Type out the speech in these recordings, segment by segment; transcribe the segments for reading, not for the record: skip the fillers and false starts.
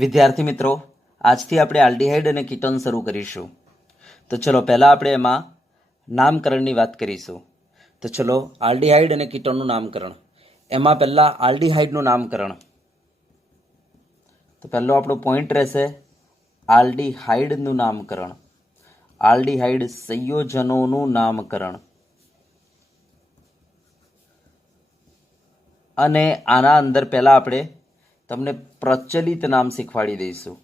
વિદ્યાર્થી મિત્રો, આજથી આપણે આલ્ડીહાઇડ અને કીટોન શરૂ કરીશું. તો ચલો પહેલાં આપણે એમાં નામકરણની વાત કરીશું. તો ચલો આલ્ડીહાઇડ અને કીટોનનું નામકરણ. એમાં પહેલાં આલ્ડીહાઇડનું નામકરણ. તો પહેલો આપણો પોઈન્ટ રહેશે આલ્ડીહાઇડનું નામકરણ. આલ્ડીહાઇડ સંયોજનોનું નામકરણ. અને આના અંદર પહેલાં આપણે તમને પ્રચલિત નામ શીખવાડી દઈશું.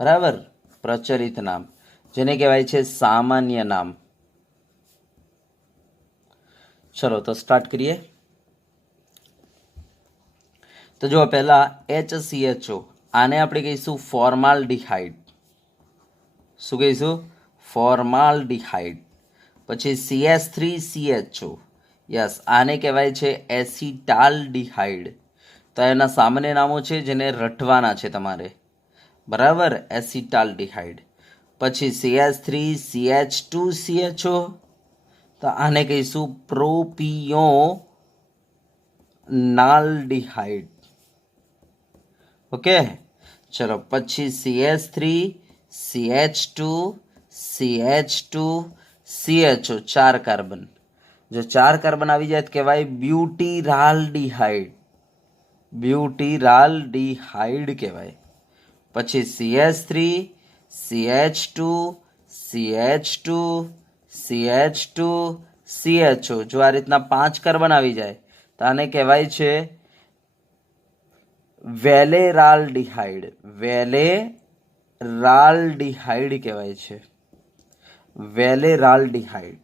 બરાબર, પ્રચલિત નામ જેને કહેવાય છે સામાન્ય નામ. ચલો તો સ્ટાર્ટ કરીએ. તો જો પહેલા HCHO, આને આપણે કહીશું ફોર્માલ્ડિહાઇડ. શું કહીશું? ફોર્માલ્ડિહાઇડ. પછી CH3CHO, યસ, આને કહેવાય છે એસિટાલ્ડિહાઇડ. તો એના સામાન્ય નામો છે જેને રટવાના છે તમારે. બરાબર, એસિટાલ્ડિહાઇડ. પછી CH3CH2CHO, તો આને કહીશું પ્રોપિયોનાલ્ડિહાઇડ. ઓકે, ચલો પછી CH3CH2CH2CHO, 4 કાર્બન. જો 4 કાર્બન આવી જાય તો કહેવાય બ્યુટીરાલ્ડિહાઇડ. બ્યુટીરાલ્ડિહાઇડ કહેવાય. પછી CH3CH2CH2CH2CHO, જો આ રીતના 5 કાર્બન આવી જાય તો આને કહેવાય છે વેલેરાલ્ડિહાઇડ. વેલેરાલ્ડિહાઇડ કહેવાય છે, વેલેરાલ્ડિહાઇડ.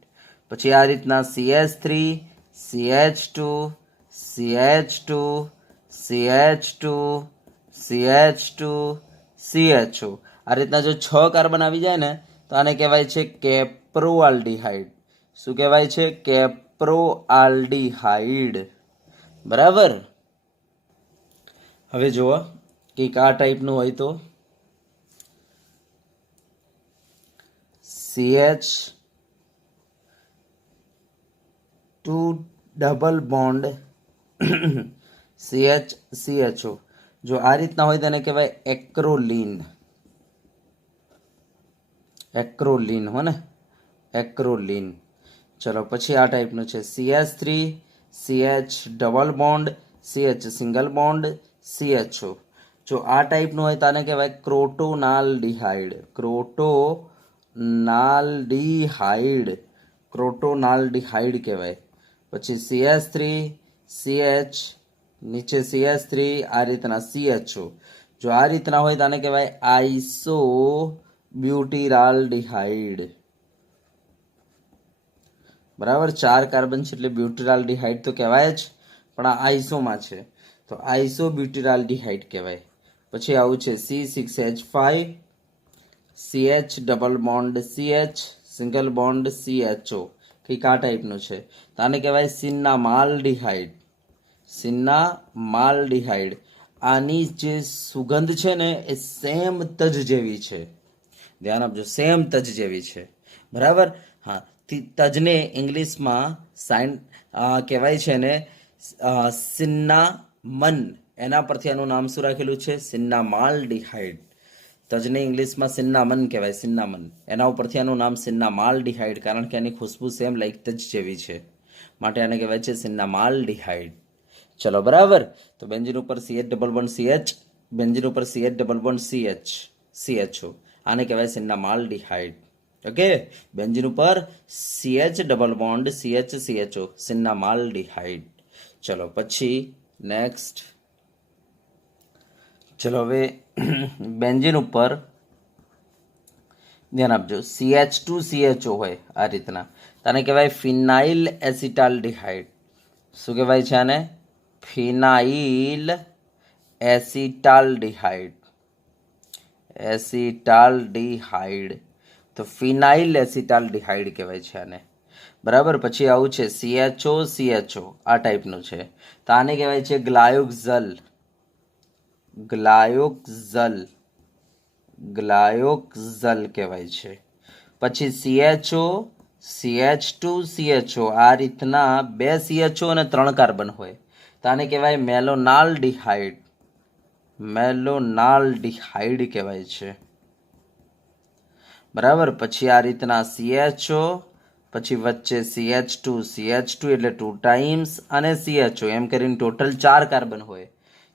પછી આ રીતના CH3CH2CH2CH2CH2CHO, આ રીતના જો 6 કાર્બન આવી જાય ને તો આને કહેવાય છે કેપ્રોઆલ્ડિહાઇડ. શું કહેવાય છે? કેપ્રોઆલ્ડિહાઇડ. બરાબર. હવે જુઓ કંઈક આ ટાઈપનું હોય તો CH2 ડબલ બોન્ડ CHCHO, જો આ રીતના હોય તેને કહેવાય એક્રોલીન. એક્રોલીન હો ને, એક્રોલીન. ચલો પછી આ ટાઈપનું છે CH3CH double bond CH single bond CHO, જો આ ટાઈપનું હોય તો આને કહેવાય ક્રોટોનાલ્ડિહાઇડ. ક્રોટોનાલ્ડિહાઇડ, ક્રોટોનાલ્ડિહાઇડ કહેવાય. પછી CH3CH, નીચે CH3, આ રીતના CHO, જો આ રીતના હોય તો આને કહેવાય આઈસો બ્યુટીરાલ્ડિહાઇડ. બરાબર, 4 કાર્બન છે એટલે બ્યુટીરાલ્ડિહાઇડ તો કહેવાય જ, પણ આ આઈસોમાં છે તો આઈસો બ્યુટીરાલ્ડિહાઇડ કહેવાય. પછી આવું છે C6H5 CH double bond CH single bond CHO, કંઈક આ ટાઈપનું છે તો આને કહેવાય સિન્નામાલ્ડિહાઇડ. સિન્નામાલ્ડિહાઇડ. આની જે સુગંધ છે ને એ સેમ તજ જેવી છે. ધ્યાન આપજો, સેમ તજ જેવી છે. બરાબર. હા, તજને ઇંગ્લિશમાં કહેવાય છે ને સિન્નામન. એના પરથી આનું નામ શું રાખેલું છે? સિન્નામાલ્ડિહાઇડ. તજને ઇંગ્લિશમાં સિન્નામન કહેવાય, સિન્નામન. એના ઉપરથી આનું નામ સિન્નામાલ્ડિહાઇડ, કારણ કે આની ખુશ્બુ સેમ લાઈક તજ જેવી છે, માટે આને કહેવાય છે સિન્નામાલ્ડિહાઇડ. ચલો બરાબર. તો બેન્ઝીન ઉપર CH double bond CH, benzene ઉપર CH double bond CH CHO, આને કહેવાય સિન્નામાલ્ડિહાઇડ. ઓકે, બેન્ઝીન ઉપર CH double bond CH CHO, સિન્નામાલ્ડિહાઇડ. ચલો પછી નેક્સ્ટ. ચલો હવે બેન્ઝીન ઉપર ધ્યાન આપજો, CH2CHO હોય આ રીતના તો આને કહેવાય ફિનાઇલ એસિટાલ્ડિહાઇડ. શું કહેવાય છે આને? ફિનાઇલ એસિટાલ્ડિહાઇડ. એસિટાલ્ડિહાઇડ, તો ફિનાઇલ એસિટાલ્ડિહાઇડ કહેવાય છે આને. બરાબર. પછી આવું છે CHO આ ટાઈપનું છે તો આને કહેવાય છે ગ્લાયોક્ઝલ. ગ્લાયોક્ઝલ, ગ્લાયોક્ઝલ કહેવાય છે. પછી CHO CH2CHO, આ રીતના 2 CHO અને 3 કાર્બન હોય તો આને કહેવાય મેલોનાલ્ડિહાઇડ. મેલોનાલ્ડિહાઇડ કહેવાય છે. બરાબર. પછી આ રીતના CHO, પછી વચ્ચે CH2 એટલે 2 ટાઈમ્સ અને CHO, એમ કરીને ટોટલ 4 કાર્બન હોય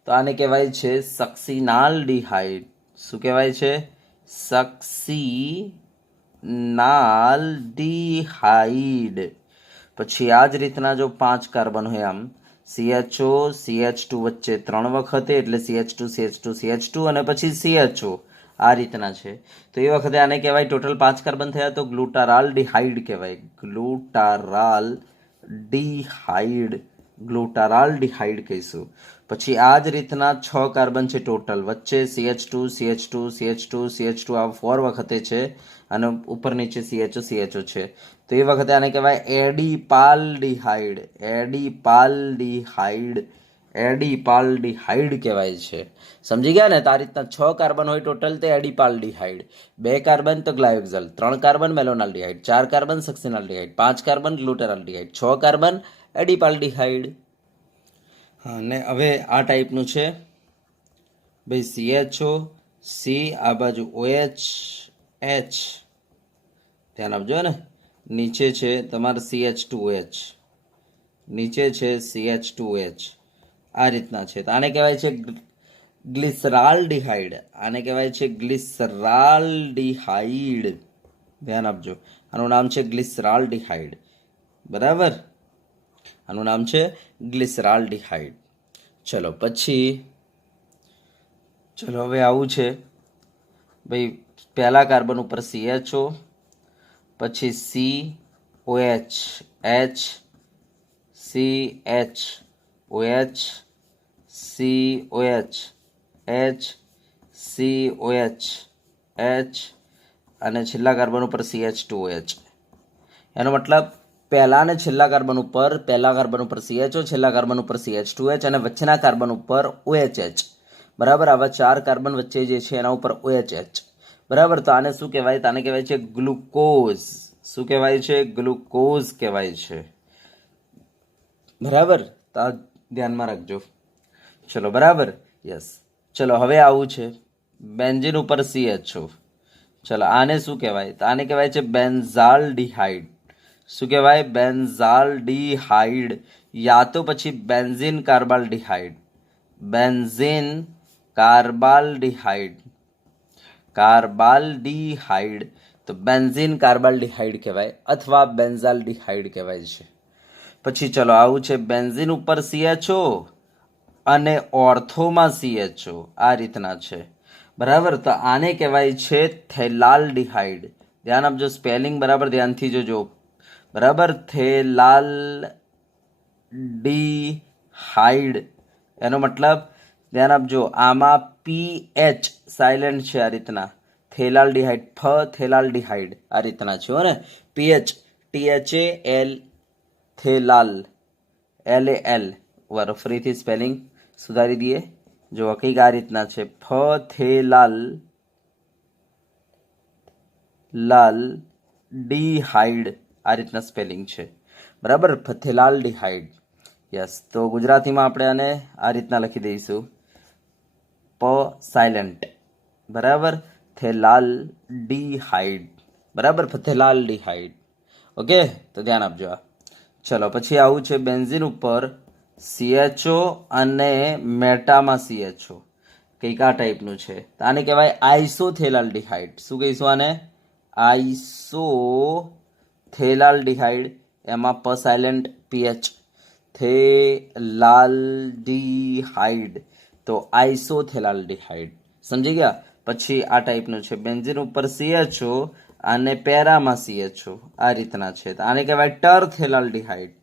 તો આને કહેવાય છે સક્સીનાલ્ડિહાઇડ. શું કહેવાય છે? સક્સીનાલ્ડિહાઇડ. પછી આ જ રીતના જો 5 કાર્બન હોય આમ CHO, CH2 વચ્ચે 3 વખતે એટલે CH2 અને પછી CHO આ રીતના છે. તો એ વખતે આને કહેવાય ટોટલ 5 કાર્બન થયા તો ગ્લુટારાલ્ડિહાઇડ કહેવાય. ગ્લુટારાલ્ડિહાઇડ કહીશું. પછી આ જ રીતના 6 કાર્બન છે ટોટલ, વચ્ચે CH2 આ 4 વખતે છે અને ઉપર નીચે CHO છે. તો એ વખતે આને કહેવાય એડિપાલ્ડિહાઇડ કહેવાય છે. સમજી ગયા ને? તો આ રીતના 6 કાર્બન હોય ટોટલ તે એડિપાલ્ડિહાઇડ, 2 કાર્બન તો ગ્લાયોક્ઝલ, 3 કાર્બન મેલોનાલ્ડિહાઇડ, 4 કાર્બન સક્સીનાલ્ડિહાઇડ, 5 કાર્બન ગ્લુટારાલ્ડિહાઇડ, 6 કાર્બન એડિપાલ્ડિહાઇડ. હા, ને હવે આ ટાઈપનું છે ભાઈ CHO, C, આ બાજુ OH, H, ધ્યાન આપજો ને, નીચે છે તમારે CH2OH, નીચે છે CH2OH, આ રીતના છે. તો આને કહેવાય છે ગ્લિસરાલ્ડિહાઇડ. આને કહેવાય છે ગ્લિસરાલ્ડિહાઇડ. ધ્યાન આપજો, આનું નામ છે ગ્લિસરાલ્ડિહાઇડ. બરાબર, આનું નામ છે ગ્લિસરાલ્ડિહાઇડ. ચલો પછી, ચલો હવે આવું છે ભાઈ, પહેલા કાર્બન ઉપર CHO, પછી COH, H, CH, OH, COH, H, COH, H અને છેલ્લા કાર્બન ઉપર CH2OH. એનો મતલબ પહેલા અને છેલ્લા કાર્બન ઉપર, પહેલા કાર્બન ઉપર CHO, છેલ્લા કાર્બન ઉપર CH2OH અને વચ્ચેના કાર્બન ઉપર OHH. બરાબર, આવા 4 કાર્બન વચ્ચે જે છે એના ઉપર OHH. બરાબર. તો આને શું કહેવાય? આને કહેવાય છે ગ્લુકોઝ. શું કહેવાય છે? ગ્લુકોઝ કહેવાય છે. બરાબર, તો આ ધ્યાનમાં રાખજો. ચલો, બરાબર, યસ. ચલો હવે આવું છે બેન્ઝીન ઉપર CHO. ચલો, આને શું કહેવાય? તો આને કહેવાય છે બેન્ઝાલ્ડિહાઇડ. શું કહેવાય? બેન્ઝાલ્ડિહાઇડ, યા તો પછી બેન્ઝીન કાર્બાલ્ડિહાઇડ. બેન્ઝીન કાર્બાલ્ડિહાઇડ, તો બેન્ઝીન કાર્બાલ્ડિહાઇડ કહેવાય અથવા બેન્ઝાલ્ડિહાઇડ કહેવાય છે. પછી ચલો આવું છે બેન્ઝીન ઉપર CHO અને ઓર્થોમાં CHO, આ રીતના છે. બરાબર, તો આને કહેવાય છે થેલાલ્ડિહાઇડ. ધ્યાન આપજો, સ્પેલિંગ બરાબર ધ્યાનથી જોજો. બરાબર, થેલાલ્ડિહાઇડ એનો મતલબ ધ્યાન આપજો, આમાં PH સાયલેન્ટ છે આ રીતના. થેલાલ્ડિહાઇડ, થેલાલ્ડિહાઇડ આ રીતના છે હો ને. PH, THAL, થેલાલ, LAL. વાર ફરીથી સ્પેલિંગ સુધારી દઈએ. જો કંઈક આ રીતના છે, થેલાલ્ડિહાઇડ આ રીતના સ્પેલિંગ છે. બરાબર, થેલાલ્ડિહાઇડ. યસ. તો ગુજરાતીમાં આપણે આને આ રીતના લખી દઈશું, પ સાયલેન્ટ. બરાબર, થેલાલ્ડિહાઇડ. બરાબર, થેલાલ્ડિહાઇડ. ઓકે, તો ધ્યાન આપજો. ચલો પછી આવું છે બેન્ઝીન ઉપર CHO અને મેટામાં CHO, કંઈક આ ટાઈપનું છે. તો આને કહેવાય આઇસોથેલાલ્ડિહાઇડ. શું કહીશું આને? આઇસોથેલાલ્ડિહાઇડ. એમાં પ સાયલેન્ટ, PH, થેલાલ્ડિહાઇડ, તો આઇસોથેલાલ્ડિહાઇડ. સમજી ગયા? પછી આ ટાઈપનું છે બેન્ઝીન ઉપર CHO અને પેરામાં CHO, આ રીતના છે. તો આને કહેવાય ટરથેલાલ્ડિહાઇડ.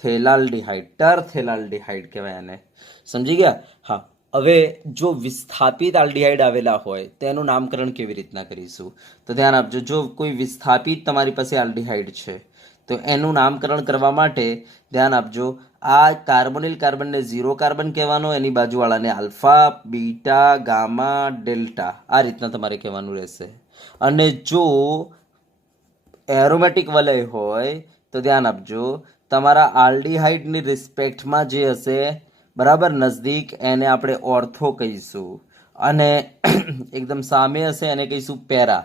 થેલાલ્ડિહાઇડ, ટરથેલાલ્ડિહાઇડ કહેવાય આને. સમજી ગયા? હા. હવે જો વિસ્થાપિત આલ્ડિહાઇડ આવેલા હોય તેનું નામકરણ કેવી રીતના કરીશું? તો ધ્યાન આપજો, જો કોઈ વિસ્થાપિત તમારી પાસે આલ્ડિહાઇડ છે તો એનું નામકરણ કરવા માટે ધ્યાન આપજો, આ કાર્બોનિલ કાર્બનને 0 કાર્બન કહેવાનો, એની બાજુવાળાને આલ્ફા, બીટા, ગામા, ડેલ્ટા આ રીતના તમારે કહેવાનું રહેશે. અને જો એરોમેટિક વલય હોય તો ધ્યાન આપજો, તમારા આલ્ડીહાઇડની રિસ્પેક્ટમાં જે હશે બરાબર નજદીક એને આપણે ઓર્થો કહીશું, અને એકદમ સામે હશે એને કહીશું પેરા.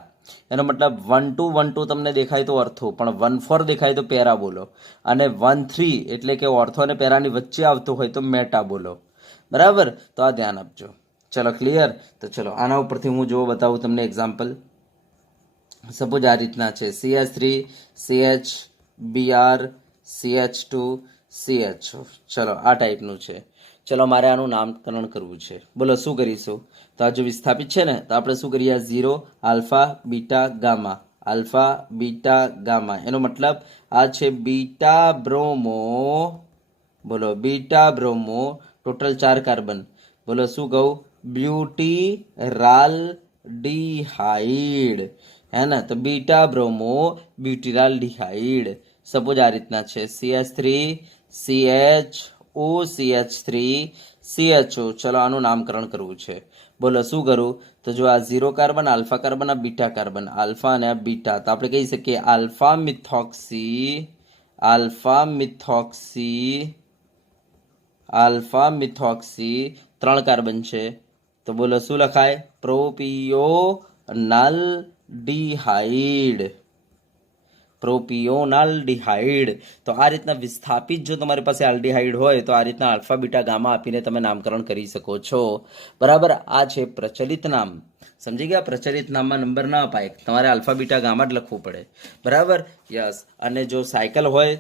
એનો મતલબ 1 2 તમને દેખાય તો ઓર્થો, પણ 1 4 દેખાય તો પેરા બોલો, અને 1 3 એટલે કે ઓર્થો અને પેરાની વચ્ચે આવતો હોય તો મેટા બોલો. બરાબર, તો આ ધ્યાન આપજો. ચલો ક્લિયર. તો ચલો આના ઉપરથી હું જો બતાવું તમને એક્ઝામ્પલ. સપોઝ આ રીતના છે CH3 CH Br CH2 CHO. ચલો આ ટાઈપનું છે. ચલો મારે આનું નામકરણ કરવું છે. બોલો શું કરીશું? તો આ જો વિસ્થાપિત છે ને, તો આપણે શું કરીએ? 0 alpha beta gamma, alpha beta gamma. એનો મતલબ આ છે બીટા બ્રોમો. બોલો બીટા બ્રોમો, ટોટલ 4 કાર્બન. બોલો શું કહું? બ્યુટીરાલ ડિહાઇડ, હે ને? તો બીટા બ્રોમો બ્યુટીરાલ ડિહાઇડ. સપોઝ આ રીતના છે CH3 CHO CH3 CHO. ચલો આનું નામકરણ કરવું છે. બોલો શું કરું? તો જો આ 0 કાર્બન આલ્ફા કાર્બન, આ બીટા કાર્બન, આલ્ફા અને આ બીટા, તો આપણે કહી શકીએ alpha methoxy, alpha methoxy, alpha methoxy. 3 carbon છે, તો બોલો શું લખાય? પ્રોપિયોનલ ડિહાઇડ, પ્રોપિયોનલ ડિહાઇડ. તો આ રીતના વિસ્થાપિત જો તમારી પાસે આલ્ડીહાઇડ હોય તો આ રીતના આલ્ફા બીટા ગામા આપીને તમે નામકરણ કરી શકો છો. બરાબર, આ છે પ્રચલિત નામ. સમજી ગયા? પ્રચલિત નામમાં નંબર ના અપાય, તમારે આલ્ફા બીટા ગામા જ લખવું પડે. બરાબર, યસ. અને જો સાયકલ હોય,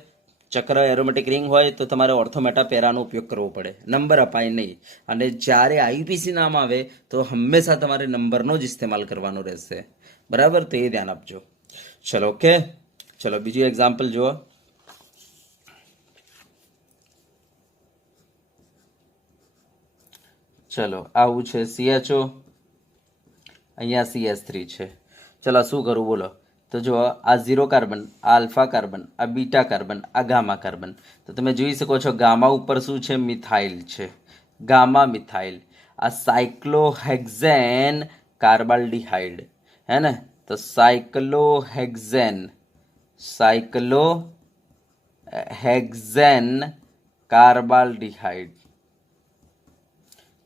ચક્ર એરોમેટિક રિંગ હોય, તો તમારે ઓર્થોમેટા પેરાનો ઉપયોગ કરવો પડે, નંબર અપાય નહીં. અને જ્યારે આઈયુપીસી નામ આવે તો હંમેશા તમારે નંબરનો જ ઇસ્તેમાલ કરવાનો રહેશે. બરાબર, તો એ ધ્યાન આપજો. ચલો ઓકે. ચલો બીજું એક્ઝામ્પલ જુઓ. ચલો આવું છે CHO, અહીંયા CH3 છે. ચલો શું કરું બોલો? તો જો આ 0 કાર્બન, આ આલ્ફા કાર્બન, આ બીટા કાર્બન, આ ગામા કાર્બન. તો તમે જોઈ શકો છો ગામા ઉપર શું છે? મિથાઇલ છે, ગામા મિથાઇલ. આ સાયક્લોહેક્ઝેન કાર્બાલ્ડિહાઇડ, હે ને? તો સાયક્લોહેક્ઝેન, સાયક્લોહેક્ઝેન કાર્બાલ્ડિહાઇડ,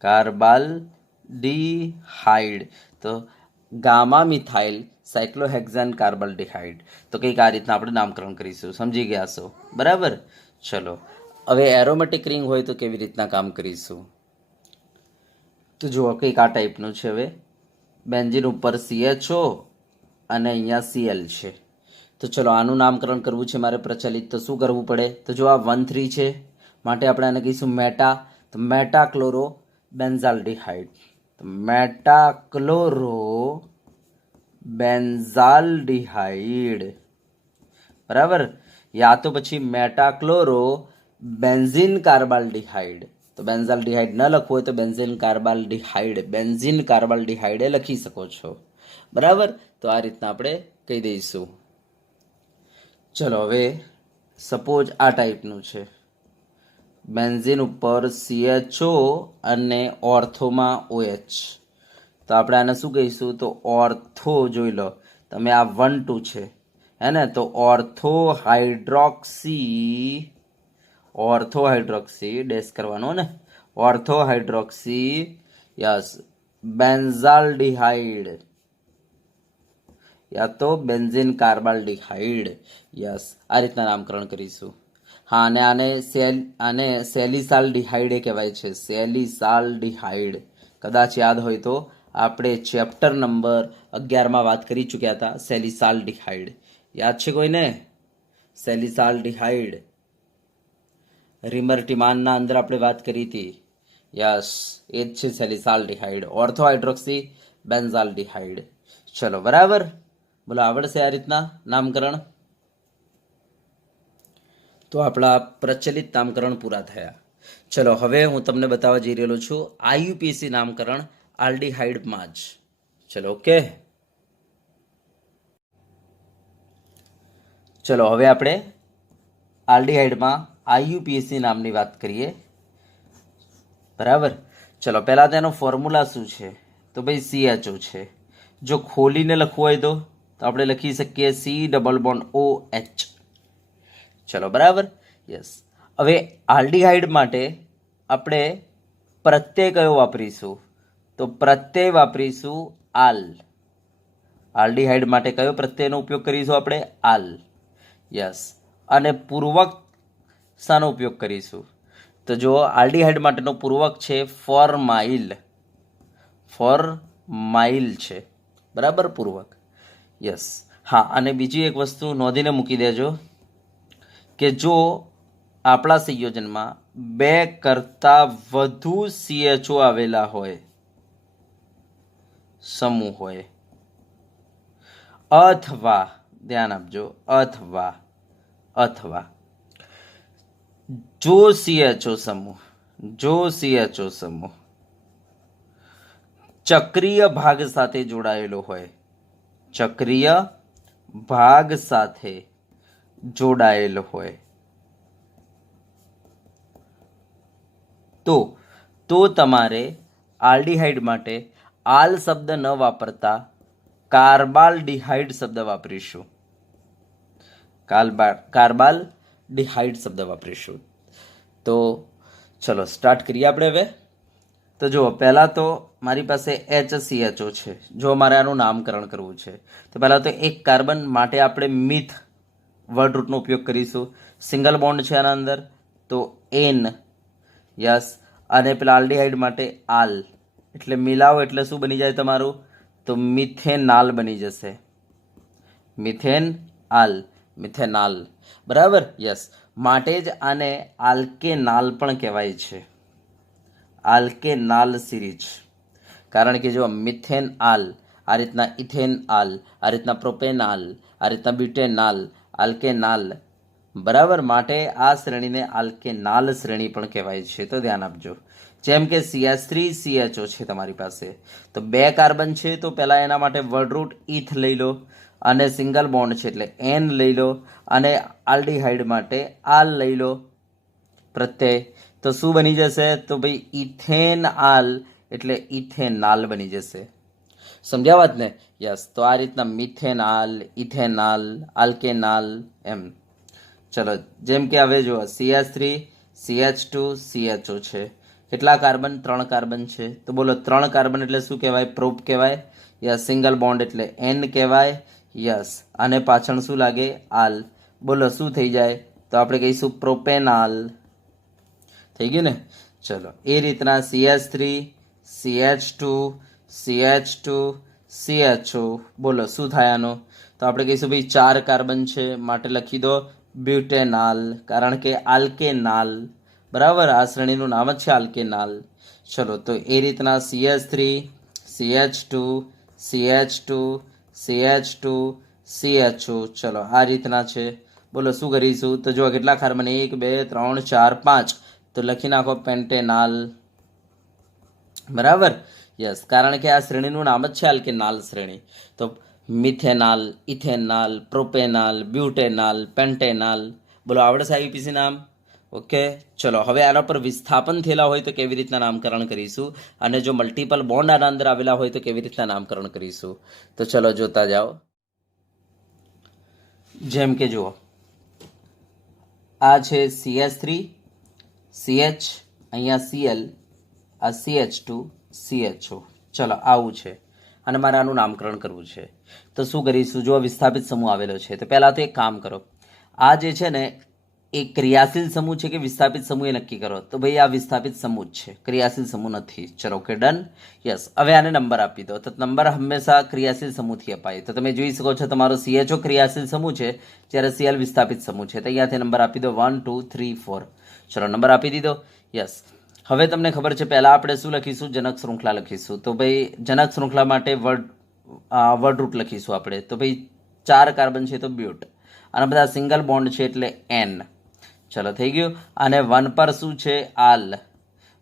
કાર્બાલ્ડિહાઇડ. તો ગામા મિથાઇલ સાયક્લોહેક્ઝેન કાર્બાલ્ડિહાઇડ. તો કંઈક આ રીતના આપણે નામકરણ કરીશું. સમજી ગયા છો? બરાબર. ચલો હવે એરોમેટિક રિંગ હોય તો કેવી રીતના કામ કરીશું? તો જુઓ કંઈક આ ટાઈપનું છે. હવે બેન્ઝીન ઉપર CHO અને અહીંયા Cl છે. તો ચલો આનું નામકરણ કરવું છે મારે પ્રચલિત. તો શું કરવું પડે? તો જો આ 1 3 છે, માટે આપણે આને કહીશું મેટા. તો મેટાક્લોરો બેન્ઝાલ્ડિહાઇડ, તો મેટાક્લોરો બેન્ઝાલ્ડિહાઇડ. બરાબર, યા તો પછી મેટાક્લોરો બેન્ઝીન કાર્બાલ્ડિહાઇડ. તો બેન્ઝાલ્ડિહાઇડ ન લખવું હોય તો બેન્ઝીન કાર્બાલ્ડિહાઇડ, બેન્ઝીન કાર્બાલ્ડિહાઇડ લખી શકો છો. બરાબર, તો આ રીતના આપણે કહી દઈશું. ચલો હવે સપોઝ આ ટાઈપનું છે. બેન્ઝીન ઉપર CHO અને ઓર્થોમાં OH. તો આપણે આને શું કહીશું? તો ઓર્થો. જોઈ લો તમે, આ 1 2 છે, હે ને? તો ortho hydroxy, ortho hydroxy dash કરવાનો ને, ઓર્થો હાઇડ્રોક્સી, યસ, બેન્ઝાલ્ડિહાઇડ યા તો બેન્ઝીન કાર્બાલ્ડિહાઇડ. યસ, આ રીતના નામકરણ કરીશું. હા, અને આને સેલિસાલ્ડિહાઇડ કહેવાય છે, સેલિસાલ્ડિહાઇડ. કદાચ યાદ હોય તો આપણે ચેપ્ટર નંબર 11માં વાત કરી ચૂક્યા હતા સેલિસાલ્ડિહાઇડ. યાદ છે કોઈને? સેલિસાલ્ડિહાઇડ રિમર્ટિમાનના અંદર આપણે વાત કરી હતી. યસ, એ જ છે સેલિસાલ્ડિહાઇડ, ઓર્થો હાઇડ્રોક્સી બેન્ઝાલ્ડિહાઇડ. ચલો બરાબર, બોલો આવડશે આ રીતના નામકરણ? તો આપણા પ્રચલિત નામકરણ પૂરા થયા. ચલો હવે હું તમને બતાવવા જઈ રહેલો છું આઈયુપીએસી નામકરણ આલ્ડીહાઇડમાં જ. ચલો ઓકે. ચલો હવે આપણે આલ્ડીહાઇડમાં આઈયુપીએસી નામની વાત કરીએ. બરાબર, ચલો પહેલાં તેનો ફોર્મ્યુલા શું છે? તો ભાઈ CHO છે. જો ખોલીને લખવું હોય તો આપણે લખી શકીએ C ડબલ બોન્ડ OH. ચલો બરાબર, યસ. હવે આલ્ડીહાઇડ માટે આપણે પ્રત્યય કયો વાપરીશું? તો પ્રત્યય વાપરીશું આલ. આલ્ડીહાઇડ માટે કયો પ્રત્યયનો ઉપયોગ કરીશું આપણે? આલ. યસ. અને પૂર્વક શાનો ઉપયોગ કરીશું? તો જો આલ્ડીહાઇડ માટેનો પૂર્વક છે ફોર્માઇલ. ફોર્માઇલ છે, બરાબર, પૂર્વક. યસ. હા, અને બીજી એક વસ્તુ નોંધીને મૂકી દેજો કે જો આપણા સંયોજનમાં 2 કરતાં વધુ CHO આવેલા હોય, સમૂહ હોય, અથવા, ધ્યાન આપજો, અથવા જો CHO સમૂહ ચક્રીય ભાગ સાથે જોડાયેલો હોય, ચક્રીય ભાગ સાથે જોડાયેલો હોય, તો તમારે આલ્ડીહાઇડ માટે આલ શબ્દ ન વાપરતા કાર્બાલ્ડીહાઇડ શબ્દ વાપરીશું. કાર્બાલ્ડીહાઇડ શબ્દ વાપરીશું. તો ચલો સ્ટાર્ટ કરીએ આપણે હવે. તો જુઓ, પહેલાં તો મારી પાસે HCHO છે. જો મારે આનું નામકરણ કરવું છે તો પહેલાં તો એક કાર્બન માટે આપણે મિથ વર્ડ રૂટનો ઉપયોગ કરીશું. સિંગલ બોન્ડ છે આના અંદર, તો N. યસ. અને પેલા આલ્ડીહાઇડ માટે આલ, એટલે મિલાવો એટલે શું બની જાય તમારું? તો મિથેનાલ બની જશે. મિથેનાલ, બરાબર. યસ. માટે જ આને આલ્કેનાલ પણ કહેવાય છે, આલ્કેનાલ સિરીઝ. કારણ કે જો મિથેનઆલ, આ રીતના ઇથેનઆલ, આ રીતના પ્રોપેનાલ, આ રીતના બ્યુટેનાલ, આલ્કેનાલ, બરાબર. માટે આ શ્રેણીને આલ્કેનાલ શ્રેણી પણ કહેવાય છે, તો ધ્યાન આપજો. જેમ કે CH3CHO છે તમારી પાસે, તો 2 કાર્બન છે, તો પહેલાં એના માટે વર્ડ રૂટ ઇથ લઈ લો, અને સિંગલ બોન્ડ છે એટલે N લઈ લો, અને આલ્ડીહાઇડ માટે આલ લઈ લો પ્રત્યય. તો શું બની જશે? તો ભાઈ ઇથેનઆલ એટલે ઇથેનાલ બની જશે. સમજ્યા વાત ને? યસ. તો આ રીતના મિથેનાલ, ઇથેનાલ, આલ્કેનાલ, એમ. ચલો, જેમ કે હવે જુઓ, CH3 CH2 CHO છે. કેટલા કાર્બન? 3 કાર્બન છે. તો બોલો, 3 કાર્બન એટલે શું કહેવાય? પ્રોપ કહેવાય. યસ. સિંગલ બોન્ડ એટલે N કહેવાય. યસ. અને પાછળ શું લાગે? આલ. બોલો શું થઈ જાય? તો આપણે કહીશું પ્રોપેનાલ. થઈ ગયું ને? ચલો, એ રીતના CH3 CH2 CH2 CHO, બોલો શું થાય આનો? તો આપણે કહીશું ભાઈ 4 કાર્બન છે, માટે લખી દો બ્યુટેનાલ, કારણ કે આલ્કેનાલ, બરાબર. આ શ્રેણીનું નામ જ છે આલ્કેનાલ. ચલો, તો એ રીતના CH3 CH2 CH2 CH2 CHO, ચલો આ રીતના છે. બોલો શું કરીશું? તો જો કેટલા કાર્બન? 1 2 3 4 5, તો લખી નાખો પેન્ટેનાલ, બરાબર. યસ. કારણ કે આ શ્રેણીનું નામ જ છે આલ્કેનાલ શ્રેણી. તો મિથેનાલ, ઇથેનાલ, પ્રોપેનાલ, બ્યુટેનાલ, પેન્ટેનાલ, બોલો આવડે છે IUPAC નામ? ઓકે. ચલો, હવે આના પર વિસ્થાપન થયેલા હોય તો કેવી રીતના નામકરણ કરીશું, અને જો મલ્ટિપલ બોન્ડ આના અંદર આવેલા હોય તો કેવી રીતના નામકરણ કરીશું. તો ચલો જોતા જાઓ. જેમ કે જુઓ, આ છે CH3 CH, અહીંયા Cl, આ CH2 CHO. ચલો, આવું છે, અને મારે આનું નામકરણ કરવું છે. તો શું કરીશું? જો વિસ્થાપિત સમૂહ આવેલો છે, તો પહેલાં તો એક કામ કરો, આ જે છે ને એ ક્રિયાશીલ સમૂહ છે કે વિસ્થાપિત સમૂહ એ નક્કી કરો. તો ભાઈ આ વિસ્થાપિત સમૂહ જ છે, ક્રિયાશીલ સમૂહ નથી. ચલો, ઓકે, ડન. યસ. હવે આને નંબર આપી દો. તો નંબર હંમેશા ક્રિયાશીલ સમૂહથી અપાય. તો તમે જોઈ શકો છો તમારો CHO ક્રિયાશીલ સમૂહ છે, જ્યારે Cl વિસ્થાપિત સમૂહ છે. તો અહીંયાથી નંબર આપી દો 1 2 3 4. ચલો, નંબર આપી દીધો. યસ. હવે તમને ખબર છે, પહેલાં આપણે શું લખીશું? જનક શૃંખલા લખીશું. તો ભાઈ જનક શૃંખલા માટે વર્ડ રૂટ લખીશું આપણે. તો ભાઈ 4 કાર્બન છે તો બ્યુટ, અને બધા સિંગલ બોન્ડ છે એટલે N. ચલો, થઈ ગયું. અને 1 પર શું છે? આલ,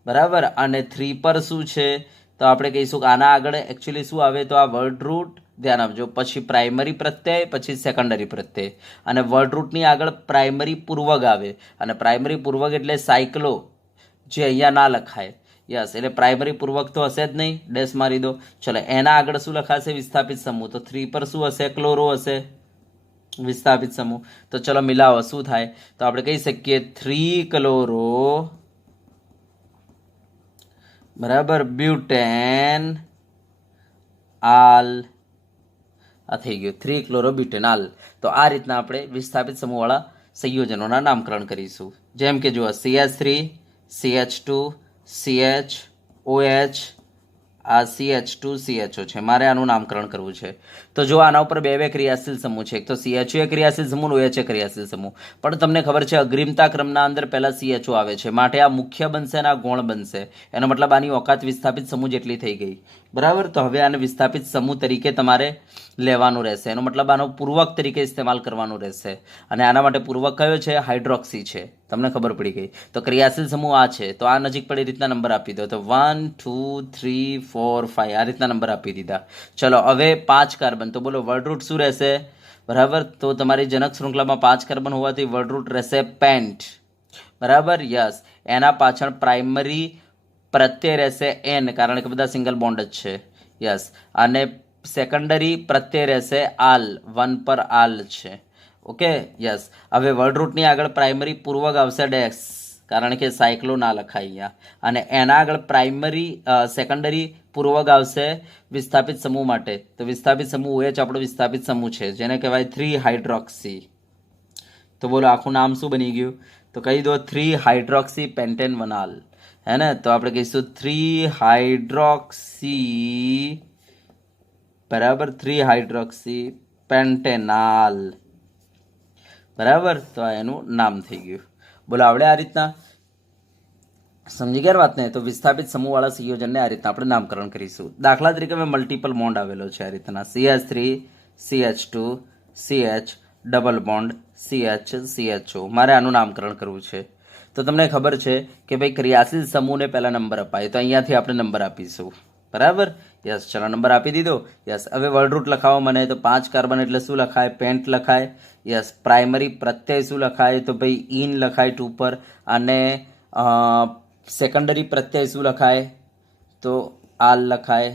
બરાબર. અને 3 પર શું છે? તો આપણે કહીશું કે આના આગળ એકચ્યુઅલી શું આવે? તો આ વર્ડ રૂટ, ધ્યાન આપજો, પછી પ્રાઇમરી પ્રત્યય, પછી સેકન્ડરી પ્રત્યય, અને વર્ડ રૂટની આગળ પ્રાઇમરી પૂર્વક આવે. અને પ્રાઇમરી પૂર્વક એટલે સાયક્લો, જે અહીંયા ના લખાય. યસ. એટલે પ્રાઇમરી પૂર્વક તો હશે જ નહીં, ડેશ મારી દો. ચલો, એના આગળ શું લખાશે? વિસ્થાપિત સમૂહ. તો 3 પર શું હશે? ક્લોરો હશે. વિસ્થાપિત સમૂહ. તો ચલો મિલાવો શું થાય, તો આપણે કહી શકીએ 3 ક્લોરો બરાબર બ્યુટેન આલ, આ થઈ ગયું 3 ક્લોરોબ્યુટેનાલ. તો આ રીતના આપણે વિસ્થાપિત સમૂહવાળા સંયોજનોના નામકરણ કરીશું. જેમ કે જુઓ CH3 CH2 CHOH, આ CH2 CHO છે, મારે આનું નામકરણ કરવું છે. તો જો આના ઉપર બે ક્રિયાશીલ સમૂહ છે, એક તો CHO એ ક્રિયાશીલ સમૂહ, OH એ ક્રિયાશીલ સમૂહ. પણ તમને ખબર છે અગ્રિમતા ક્રમના અંદર પહેલા CHO આવે છે, માટે આ મુખ્ય બનશે અને આ ગૌણ બનશે. એનો મતલબ આની ઓકાત વિસ્થાપિત સમૂહ જેટલી થઈ ગઈ. બરાબર, તો હવે આને વિસ્થાપિત સમૂહ તરીકે તમારે લેવાનું રહેશે. એનો મતલબ આનો પૂર્વક તરીકે ઇસ્તેમાલ કરવાનું રહેશે. અને આના માટે પૂર્વક કયો છે? હાઇડ્રોક્સી છે. તમને ખબર પડી ગઈ. તો ક્રિયાશીલ સમૂહ આ છે, તો આ નજીક પડી રીતના નંબર આપી દો. તો 1 2 3 4 5 આ રીતના નંબર આપી દીધા. ચલો હવે 5 કાર્બન, તો બોલો વર્ડરૂટ શું રહેશે? બરાબર, તો તમારી જનક શૃંખલામાં 5 કાર્બન હોવાથી વર્ડરૂટ રહેશે પેન્ટ. બરાબર, યસ. એના પાછળ પ્રાઇમરી પ્રત્યય રહેશે એન, કારણ કે બધા સિંગલ બોન્ડ જ છે. યસ. અને સેકન્ડરી પ્રત્યય રહેશે આલ, 1 પર આલ છે. Okay, yes. હવે વર્ડરૂટની આગળ પ્રાઇમરી પૂર્વક આવશે ડેશ, કારણ કે સાયક્લો ના લખાય અહીંયા. અને એના આગળ પ્રાઇમરી સેકન્ડરી પૂર્વક આવશે વિસ્થાપિત સમૂહ માટે. તો વિસ્થાપિત સમૂહ OH આપણો વિસ્થાપિત સમૂહ છે, જેને કહેવાય 3 હાઇડ્રોક્સી. તો બોલો આખું નામ શું બની ગયું? તો કહી દો 3 હાઇડ્રોક્સી પેન્ટેન વનાલ. હે ને? તો આપણે કહીશું 3 હાઇડ્રોક્સી, બરાબર 3 હાઇડ્રોક્સી પેન્ટેનાલ. બરાબર, તો આ એનું નામ થઈ ગયું. બોલો આવડે આ રીતના? સમજી ગયા વાતને? તો વિસ્થાપિત સમૂહવાળા સંયોજનને આ રીતના આપણે નામકરણ કરીશું. દાખલા તરીકે મેં મલ્ટિપલ બોન્ડ આવેલો છે આ રીતના CH3 CH2 CH double bond CH CHO. મારે આનું નામકરણ કરવું છે. તો તમને ખબર છે કે ભાઈ ક્રિયાશીલ સમૂહને પહેલા નંબર અપાય, તો અહીંયાથી આપણે નંબર આપીશું. બરાબર, યસ. ચલો નંબર આપી દીધો. યસ. હવે વર્ડરૂટ લખાવો મને, તો 5 કાર્બન એટલે શું લખાય? પેન્ટ લખાય. યસ. પ્રાઇમરી પ્રત્યય શું લખાય? તો ભાઈ ઇન લખાય 2 પર. અને સેકન્ડરી પ્રત્યય શું લખાય? તો આલ લખાય.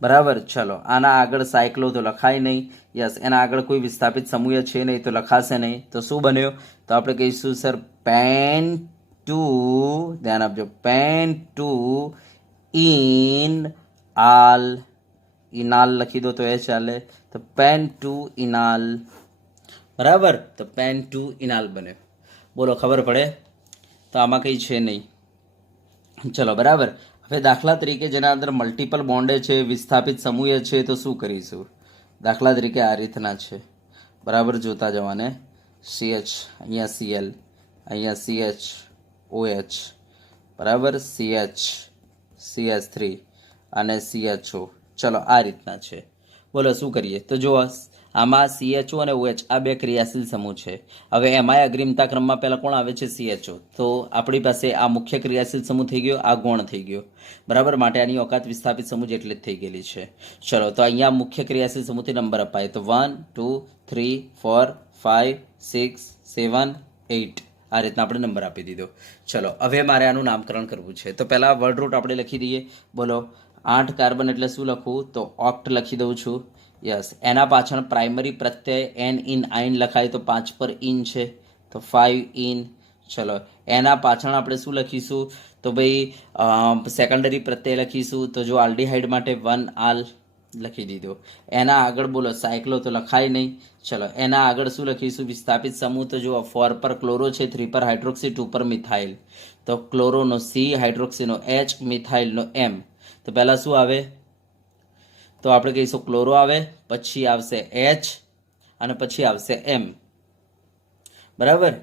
બરાબર, ચલો આના આગળ સાયક્લો તો લખાય નહીં. યસ. એના આગળ કોઈ વિસ્થાપિત સમૂહ છે નહીં, તો લખાશે નહીં. તો શું બન્યો? તો આપણે કહીશું સર પેન ટુ, ધ્યાન આપજો, પેન ટુ ઇન આલ. ઇનાલ લખી દો તો એ ચાલે. તો પેન ટુ ઇનાલ. બરાબર, તો પેન ટુ ઇનાલ બને. બોલો ખબર પડે? તો આમાં કંઈ છે નહીં. ચલો બરાબર. હવે દાખલા તરીકે જેના અંદર મલ્ટિપલ બોન્ડે છે, વિસ્થાપિત સમૂહ છે, તો શું કરીશું? દાખલા તરીકે આ રીતના છે. બરાબર, જોતા જવાને. CH, અહીંયા Cl, અહીંયા CH OH, બરાબર, CH CH3 અને CHO. ચલો આ રીતના છે. બોલો શું કરીએ? તો જો આમાં CHO અને OH આ બે ક્રિયાશીલ સમૂહ છે. હવે એમાંય અગ્રિમતા ક્રમમાં પહેલાં કોણ આવે છે? CHO. તો આપણી પાસે આ મુખ્ય ક્રિયાશીલ સમૂહ થઈ ગયો, આ ગૌણ થઈ ગયો. બરાબર, માટે આની ઓકાત વિસ્થાપિત સમૂહ જેટલી જ થઈ ગયેલી છે. ચલો તો અહીંયા મુખ્ય ક્રિયાશીલ સમૂહથી નંબર અપાય. તો 1 2 3 4 5 6 7 8 આ રીતના આપણે નંબર આપી દીધો. ચલો હવે મારે આનું નામકરણ કરવું છે. તો પહેલાં વર્ડ રૂટ આપણે લખી દઈએ. બોલો 8 કાર્બન એટલે શું લખું? તો ઓક્ટ લખી દઉં છું. યસ. એના પાછળ પ્રાઇમરી પ્રત્યય એન ઇન આઈન લખાય, તો 5 પર ઇન છે, તો 5 ઇન. ચલો એના પાછળ આપણે શું લખીશું? તો ભાઈ સેકન્ડરી પ્રત્યય લખીશું. તો જો આલ્ડીહાઇડ માટે 1 આલ લખી દીધો. એના આગળ બોલો સાયક્લો તો લખાય નહીં. ચલો એના આગળ શું લખીશું? વિસ્થાપિત સમૂહ. તો જો 4 પર ક્લોરો છે, 3 પર હાઇડ્રોક્સી, 2 પર મિથાઇલ. તો ક્લોરોનો C, હાઇડ્રોક્સીનો H, મિથાઇલનો M. તો પહેલાં શું આવે? તો આપણે કહીશું ક્લોરો આવે, પછી આવશે H અને પછી આવશે M. બરાબર,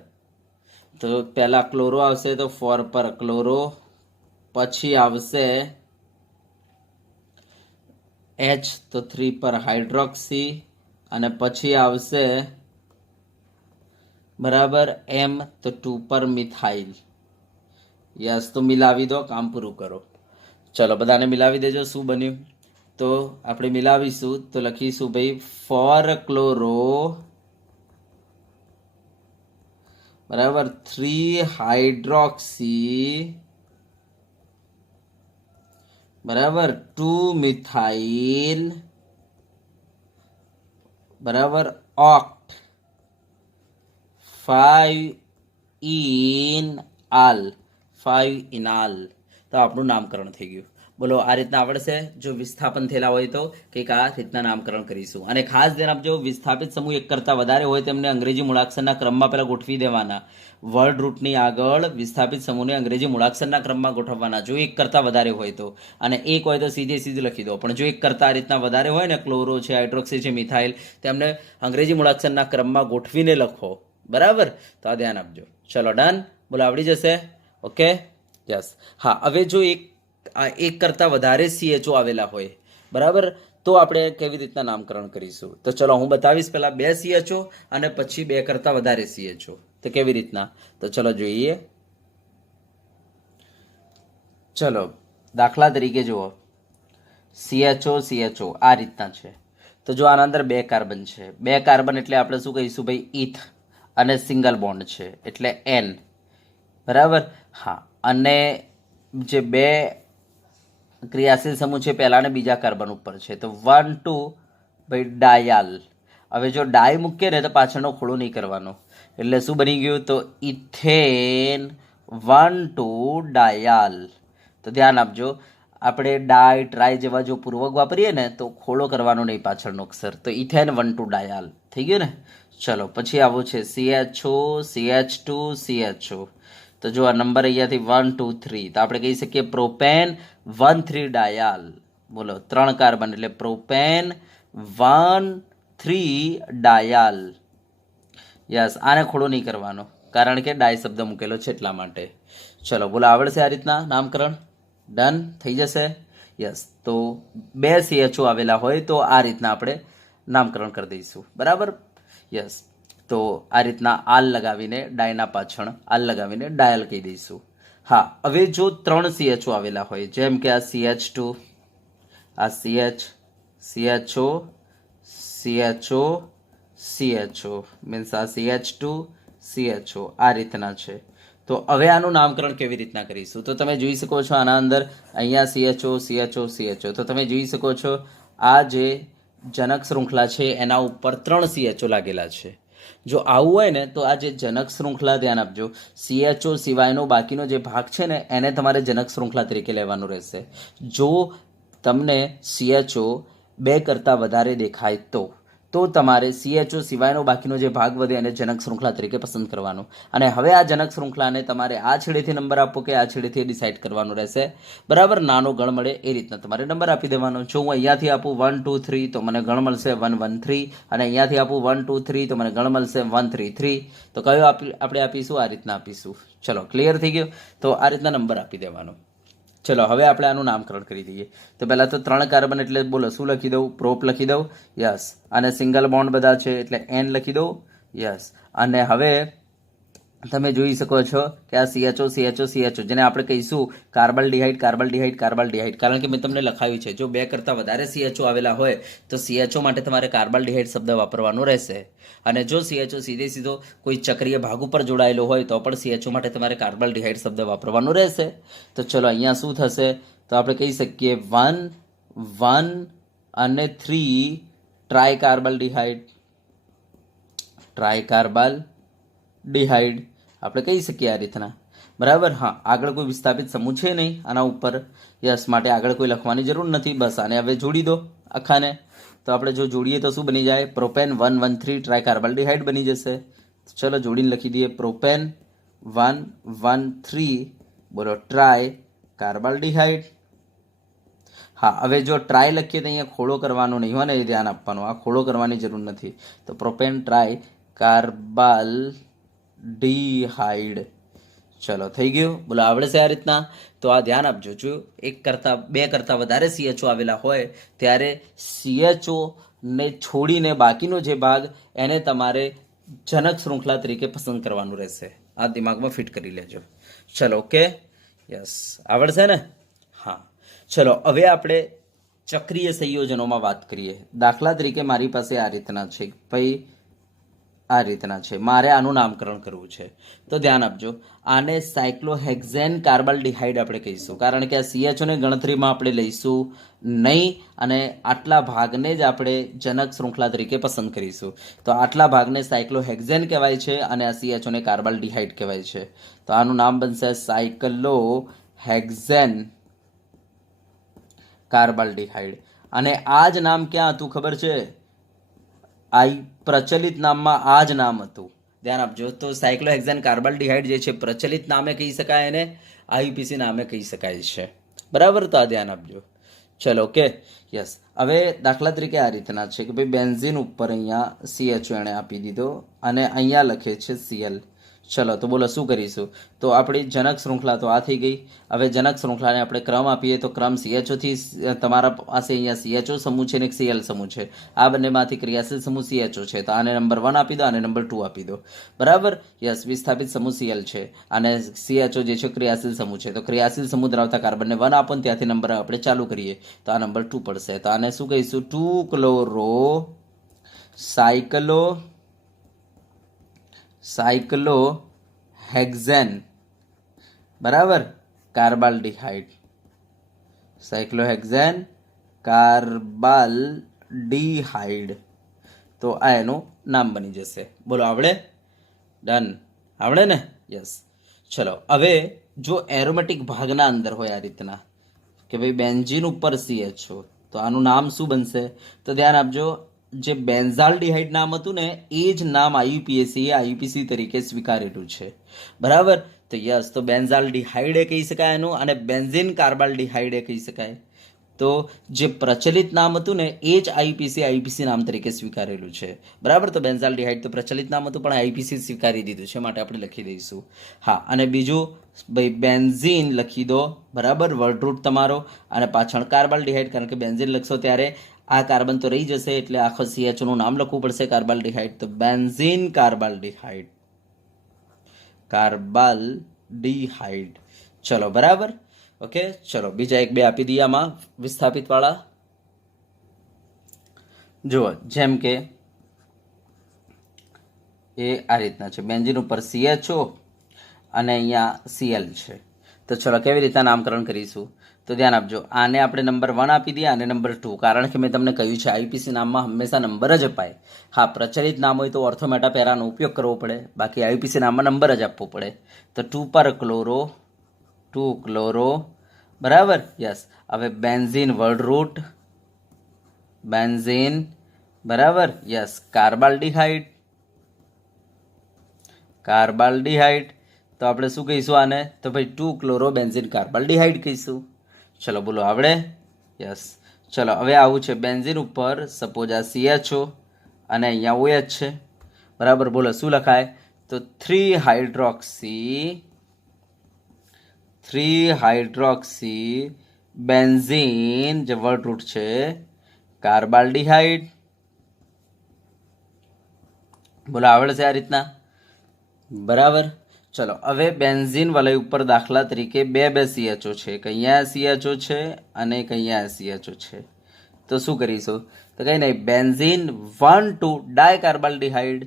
તો પહેલા ક્લોરો આવશે, તો 4 પર ક્લોરો, પછી આવશે H, તો 3 પર હાઇડ્રોક્સી, અને પછી આવશે બરાબર M, તો 2 પર મિથાઇલ. યસ. તો મિલાવી દો, કામ પૂરું કરો. ચલો બધાને મિલાવી દેજો. શું બન્યું? તો આપણે મિલાવીશું તો લખીશું ભાઈ 4 ક્લોરો, બરાબર 3 હાઇડ્રોક્સી, બરાબર 2 મિથાઇલ, બરાબર, ઓક્ટ, 5 ઇન આલ, 5 ઇન આલ. તો આપણું નામકરણ થઈ ગયું. બોલો, આ રીતના આવડશે? જો વિસ્થાપન થયેલા હોય તો કંઈક આ રીતના નામકરણ કરીશું. અને ખાસ ધ્યાન આપજો, વિસ્થાપિત સમૂહ એક કરતાં વધારે હોય તેમને અંગ્રેજી મૂળાક્ષરના ક્રમમાં પહેલા ગોઠવી દેવાના. વર્ડ રૂટની આગળ વિસ્થાપિત સમૂહને અંગ્રેજી મૂળાક્ષરના ક્રમમાં ગોઠવવાના, જો એક કરતાં વધારે હોય તો. અને એક હોય તો સીધે લખી દો. પણ જો એક કરતાં આ રીતના વધારે હોય ને, ક્લોરો છે, હાઇડ્રોક્સી છે, મિથાઇલ, તેમને અંગ્રેજી મૂળાક્ષરના ક્રમમાં ગોઠવીને લખો. બરાબર, તો આ ધ્યાન આપજો. ચલો ડન. બોલો, આવડી જશે? Okay, yes. હા, હવે જો એક કરતાં વધારે CHO આવેલા હોય, બરાબર, તો આપણે કેવી રીતના નામકરણ કરીશું? તો ચલો હું બતાવીશ. પહેલાં 2 CHO અને પછી 2 કરતાં વધારે CHO. તો કેવી રીતના? તો ચલો જોઈએ. ચલો, દાખલા તરીકે જુઓ, CHO આ રીતના છે. તો જો આના અંદર 2 કાર્બન છે. 2 કાર્બન એટલે આપણે શું કહીશું ભાઈ? ઇથ. અને સિંગલ બોન્ડ છે એટલે N. બરાબર, હા. અને જે 2 ક્રિયાશીલ સમૂહ છે પહેલા અને બીજા કાર્બન ઉપર છે, તો 1 2 ભાઈ ડાયાલ. હવે જો ડાય મૂકીએ ને તો પાછળનો ખોળો નહીં કરવાનો, એટલે શું બની ગયું? તો ઇથેન 1 2 ડાયાલ. તો ધ્યાન આપજો, આપણે ડાય, ટ્રાય જેવા જો પૂર્વક વાપરીએ ને તો ખોળો કરવાનો નહીં પાછળનો અક્ષર. તો ઇથેન 1 2 ડાયાલ થઈ ગયું ને. ચલો, પછી આવું છે CHO, CH2, CHO. તો જો આ નંબર અહીંયાથી 1 2 3, તો આપણે કહી શકીએ પ્રોપેન 1 3 ડાયાલ. બોલો, 3 કાર્બન એટલે પ્રોપેન 1 3 ડાયાલ. યસ, આને ખોડો નહીં કરવાનો કારણ કે ડાય શબ્દ મૂકેલો છે એટલા માટે. ચલો, બોલો, આવડશે આ રીતના નામકરણ? ડન થઈ જશે. યસ, તો 2 CHO આવેલા હોય તો આ રીતના આપણે નામકરણ કરી દઈશું. બરાબર, યસ. તો આ રીતના આલ લગાવીને ડાયના પાછળ આલ લગાવીને ડાયલ કહી દઈશું. હા, હવે જો 3 CHO આવેલા હોય, જેમ કે આ CH2, આ CHO, મીન્સ આ CH2, CHO આ રીતના છે. તો હવે આનું નામકરણ કેવી રીતના કરીશું? તો તમે જોઈ શકો છો આના અંદર અહીંયા CHO. તો તમે જોઈ શકો છો આ જે જનક શૃંખલા છે એના ઉપર 3 CHO લાગેલા છે. જો આવું હોય ને તો આ જે જનક શૃંખલા, ધ્યાન આપજો, CHO સિવાયનો બાકીનો જે ભાગ છે ને એને તમારે જનક શૃંખલા તરીકે લેવાનું રહેશે. જો તમને CHO 2 કરતાં વધારે દેખાય તો તમારે CHO સિવાયનો બાકીનો જે ભાગ વધે એને જનક શૃંખલા તરીકે પસંદ કરવાનો. અને હવે આ જનક શૃંખલાને તમારે આ છેડેથી નંબર આપો કે આ છેડેથી ડિસાઇડ કરવાનું રહેશે. બરાબર, નાનો ગણ મળે એ રીતના તમારે નંબર આપી દેવાનો. જો હું અહીંયાથી આપું 1 2 3 તો મને ગણ મળશે 1 1 3, અને અહીંયાથી આપું 1 2 3 તો મને ગણ મળશે 1 3 3. તો કયો આપણે આપીશું? આ રીતના આપીશું. ચલો, ક્લિયર થઈ ગયો? તો આ રીતના નંબર આપી દેવાનો. ચલો, હવે આપણે આનું નામકરણ કરી દઈએ. તો પહેલાં તો 3 કાર્બન એટલે બોલો શું લખી દઉં? પ્રોપ લખી દઉં. યસ. અને સિંગલ બોન્ડ બધા છે એટલે N લખી દઉં. યસ. અને હવે તમે જોઈ શકો છો કે આ CHO, જેને આપણે કહીશું કાર્બલ્ડિહાઇડ, કારણ કે મેં તમને લખાવ્યું છે જો 2 કરતાં વધારે CHO આવેલા હોય તો CHO માટે તમારે કાર્બલ્ડિહાઇડ શબ્દ વાપરવાનો રહેશે. અને જો CHO સીધો કોઈ ચક્રીય ભાગ ઉપર જોડાયેલો હોય તો પણ CHO માટે તમારે કાર્બલ્ડિહાઇડ શબ્દ વાપરવાનો રહેશે. તો ચલો, અહીંયા શું થશે? તો આપણે કહી શકીએ 1 1 અને 3 ટ્રાયકાર્બલ્ડિહાઇડ આપણે કહી શકીએ આ રીતના. બરાબર, હા. આગળ કોઈ વિસ્થાપિત સમૂહ છે નહીં આના ઉપર. યસ, માટે આગળ કોઈ લખવાની જરૂર નથી. બસ આને હવે જોડી દો આખાને. તો આપણે જો જોડીએ તો શું બની જાય? પ્રોપેન 1 1 3 ટ્રાયકાર્બલ્ડિહાઇડ બની જશે. ચલો, જોડીને લખી દઈએ પ્રોપેન 1 1 3, બોલો, ટ્રાયકાર્બલ્ડિહાઇડ. હા, હવે જો ટ્રાય લખીએ તો અહીંયા ખોળો કરવાનો નહીં હોય ને, એ ધ્યાન આપવાનું. આ ખોળો કરવાની જરૂર નથી. તો પ્રોપેન ટ્રાયકાર્બલ્ડિહાઇડ. ચલો, થઈ ગયું? બોલો, આવડશે આ રીતના? તો આ ધ્યાન આપજો, જો 2 કરતાં વધારે CHO આવેલા હોય ત્યારે CHO ને છોડીને બાકીનો જે ભાગ એને તમારે જનક શૃંખલા તરીકે પસંદ કરવાનું રહેશે. આ દિમાગમાં ફિટ કરી લેજો. ચલો, ઓકે, યસ, આવડશે ને? હા. ચલો, હવે આપણે ચક્રીય સંયોજનોમાં વાત કરીએ. દાખલા તરીકે મારી પાસે આ રીતના છે ભાઈ, આ રીતના છે, મારે આનું નામકરણ કરવું છે. તો ધ્યાન આપજો, આને સાયક્લોહેક્ઝેન કાર્બાલ્ડિહાઇડ આપણે કહીશું, કારણ કે આ CHOને ગણતરીમાં આપણે લઈશું નહીં અને આટલા ભાગને જ આપણે જનક શૃંખલા તરીકે પસંદ કરીશું. તો આટલા ભાગને સાયક્લોહેક્ઝેન કહેવાય છે અને આ CHOને કાર્બાલ્ડિહાઇડ કહેવાય છે. તો આનું નામ બનશે સાયક્લોહેક્ઝેન કાર્બાલ્ડિહાઇડ. અને આ જ નામ ક્યાં હતું ખબર છે? આ પ્રચલિત નામમાં આ જ નામ હતું. ધ્યાન આપજો. તો સાયક્લોહેક્ઝેન કાર્બાલ્ડિહાઇડ જે છે પ્રચલિત નામે કહી શકાય અને IUPAC નામે કહી શકાય છે. બરાબર, તો આ ધ્યાન આપજો. ચલો, ઓકે, યસ. હવે દાખલા તરીકે આ રીતના છે કે ભાઈ બેન્ઝીન ઉપર અહીંયા CHO એણે આપી દીધો અને અહીંયા લખે છે Cl. ચલો, તો બોલો શું કરીશું? તો આપણી જનક શૃંખલા તો આ થઈ ગઈ. હવે જનક શૃંખલાને આપણે ક્રમ આપીએ તો ક્રમ CHO થી તમારા પાસે અહીંયા CHO સમૂહ છે ને એક Cl સમૂહ છે. આ બંનેમાંથી ક્રિયાશીલ સમૂહ CHO છે, તો આને નંબર 1 આપી દો, આને નંબર 2 આપી દો. બરાબર, યસ. વિસ્થાપિત સમૂહ Cl છે અને CHO જે છે ક્રિયાશીલ સમૂહ છે. તો ક્રિયાશીલ સમૂહ ધરાવતા કાર્બનને 1 આપો ને ત્યાંથી નંબર આપણે ચાલુ કરીએ તો આ નંબર 2 પડશે. તો આને શું કહીશું? 2 ક્લોરો સાયક્લોહેક્ઝેન, બરાબર, કાર્બાલ્ડિહાઇડ. સાયક્લોહેક્ઝેન કાર્બાલ્ડિહાઇડ. તો આ એનું નામ બની જશે. બોલો, આવડે? ડન, આવડે ને? યસ. ચલો, હવે જો એરોમેટિક ભાગના અંદર હોય આ રીતના કે ભાઈ બેન્ઝીન ઉપર CHO, તો આનું નામ શું બનશે? તો ધ્યાન આપજો, જે બેન્ઝાલ્ડિહાઇડ નામ હતું ને એ જ નામ IUPAC તરીકે સ્વીકારેલું છે. બરાબર, તો યસ. તો બેન્ઝાલ્ડિહાઇડ કહી શકાય એનું અને બેન્ઝીન કાર્બાલ્ડિહાઇડ કહી શકાય. તો જે પ્રચલિત નામ હતું ને એ જ IUPAC નામ તરીકે સ્વીકારેલું છે. બરાબર, તો બેન્ઝાલ્ડિહાઇડ તો પ્રચલિત નામ હતું પણ IUPAC સ્વીકારી દીધું છે, માટે આપણે લખી દઈશું. હા, અને બીજું ભાઈ બેન્ઝીન લખી દો, બરાબર, વર્ડરૂટ તમારો, અને પાછળ કાર્બાલ્ડિહાઇડ, કારણ કે બેન્ઝીન લખશો ત્યારે આ કાર્બન તો રહી જશે એટલે આખો CHO નું નામ લખવું પડશે કાર્બાલ્ડિહાઇડ. તો બેન્ઝીન કાર્બાલ્ડિહાઇડ. ચલો, બરાબર, ઓકે. ચલો, બીજા એક બે આપી દઈએ આમાં વિસ્થાપિત વાળા. જુઓ, જેમ કે એ આ રીતના છે, બેન્ઝીન ઉપર CHO અને અહીંયા Cl છે. તો ચલો, કેવી રીતના નામકરણ કરીશું? તો ધ્યાન આપજો, આને આપણે નંબર 1 આપી દઈએ, આને નંબર 2, કારણ કે મેં તમને કહ્યું છે IUPAC નામમાં હંમેશા નંબર જ અપાય. હા, પ્રચલિત નામ હોય તો ઓર્થોમેટા પેરાનો ઉપયોગ કરવો પડે, બાકી IUPAC નામમાં નંબર જ આપવો પડે. તો 2 પર ક્લોરો, બરાબર, યસ. હવે બેન્ઝીન વર્ડરૂટ, બેન્ઝીન, બરાબર, યસ. કાર્બાલ્ડિહાઇડ. તો આપણે શું કહીશું આને? તો ભાઈ 2 ક્લોરો બેન્ઝીન કાર્બાલ્ડિહાઇડ કહીશું. ચલો, બોલો, આવડે? યસ. ચલો, હવે આવું છે બેન્ઝીન ઉપર સપોઝ આ CHO અને અહીંયા OH છે, બરાબર. બોલો શું લખાય? તો 3 હાઇડ્રોક્સી બેન્ઝીન, જે વર્ડરૂટ છે, કાર્બાલ્ડિહાઇડ. બોલો, આવડશે આ રીતના? બરાબર. ચલો, હવે બેન્ઝીન વલય ઉપર દાખલા તરીકે બે CHO છે, એક અહીંયા CHO છે અને એક અહીંયા CHO છે. તો શું કરીશું? તો કંઈ નહીં, બેન્ઝીન 1,2 ડાયકાર્બાલ્ડિહાઇડ,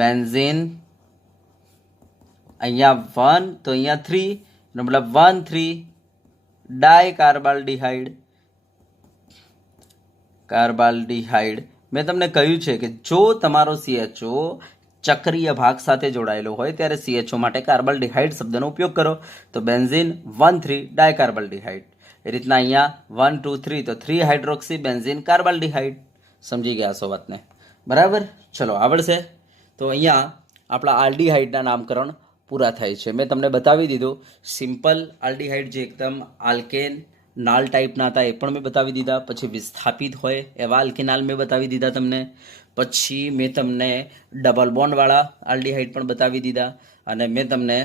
બેન્ઝીન અહીંયા 1 તો અહીંયા 3, મતલબ 1,3 ડાયકાર્બાલ્ડિહાઇડ. મેં તમને કહ્યું છે કે જો તમારો CHO ચક્રીય ભાગ સાથે જોડાયેલો હોય ત્યારે CHO માટે કાર્બાલ્ડિહાઇડ શબ્દનો ઉપયોગ કરો. તો બેન્ઝીન 1,3 ડાયકાર્બાલ્ડિહાઇડ. એ રીતના અહીંયા 1, 2, 3 તો 3 હાઇડ્રોક્સી બેન્ઝીન કાર્બાલ્ડિહાઇડ. સમજી ગયા છો વાતને? બરાબર. ચલો, આવડશે? તો અહીંયા આપણા આલ્ડિહાઇડના નામકરણ પૂરા થાય છે. મેં તમને બતાવી દીધું સિમ્પલ આલ્ડિહાઇડ જે એકદમ આલ્કેન નાલ ટાઈપના હતા એ પણ મેં બતાવી દીધા. પછી વિસ્થાપિત હોય એવા આલ્કેનાલ મેં બતાવી દીધા તમને. પછી મેં તમને ડબલ બોન્ડવાળા આલ્ડિહાઇડ પણ બતાવી દીધા અને મેં તમને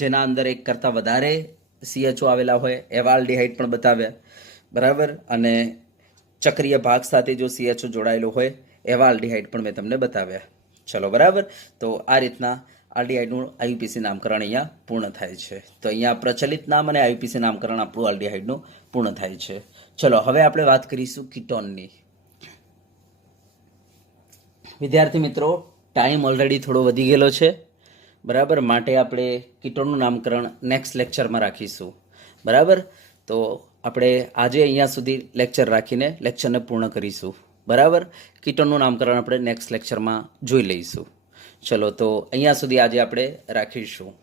જેના અંદર એક કરતાં વધારે CHO આવેલા હોય એવા આલ્ડિહાઇડ પણ બતાવ્યા, બરાબર. અને ચક્રીય ભાગ સાથે જો CHO જોડાયેલો હોય એવા આલ્ડિહાઇડ પણ મેં તમને બતાવ્યા. ચલો, બરાબર. તો આ રીતના આલ્ડિહાઇડનું IUPAC નામકરણ અહીંયા પૂર્ણ થાય છે. તો અહીંયા પ્રચલિત નામ અને IUPAC નામકરણ આપણું આલ્ડિહાઇડનું પૂર્ણ થાય છે. ચલો, હવે આપણે વાત કરીશું કીટોનની. વિદ્યાર્થી મિત્રો, ટાઈમ ઓલરેડી થોડો વધી ગયેલો છે, બરાબર. માટે આપણે કીટોનનું નામકરણ નેક્સ્ટ લેક્ચરમાં રાખીશું, બરાબર. તો આપણે આજે અહીંયા સુધી લેક્ચર રાખીને લેક્ચરને પૂર્ણ કરીશું, બરાબર. કીટોનનું નામકરણ આપણે નેક્સ્ટ લેક્ચરમાં જોઈ લઈશું. ચલો, તો અહીંયા સુધી આજે આપણે રાખીશું.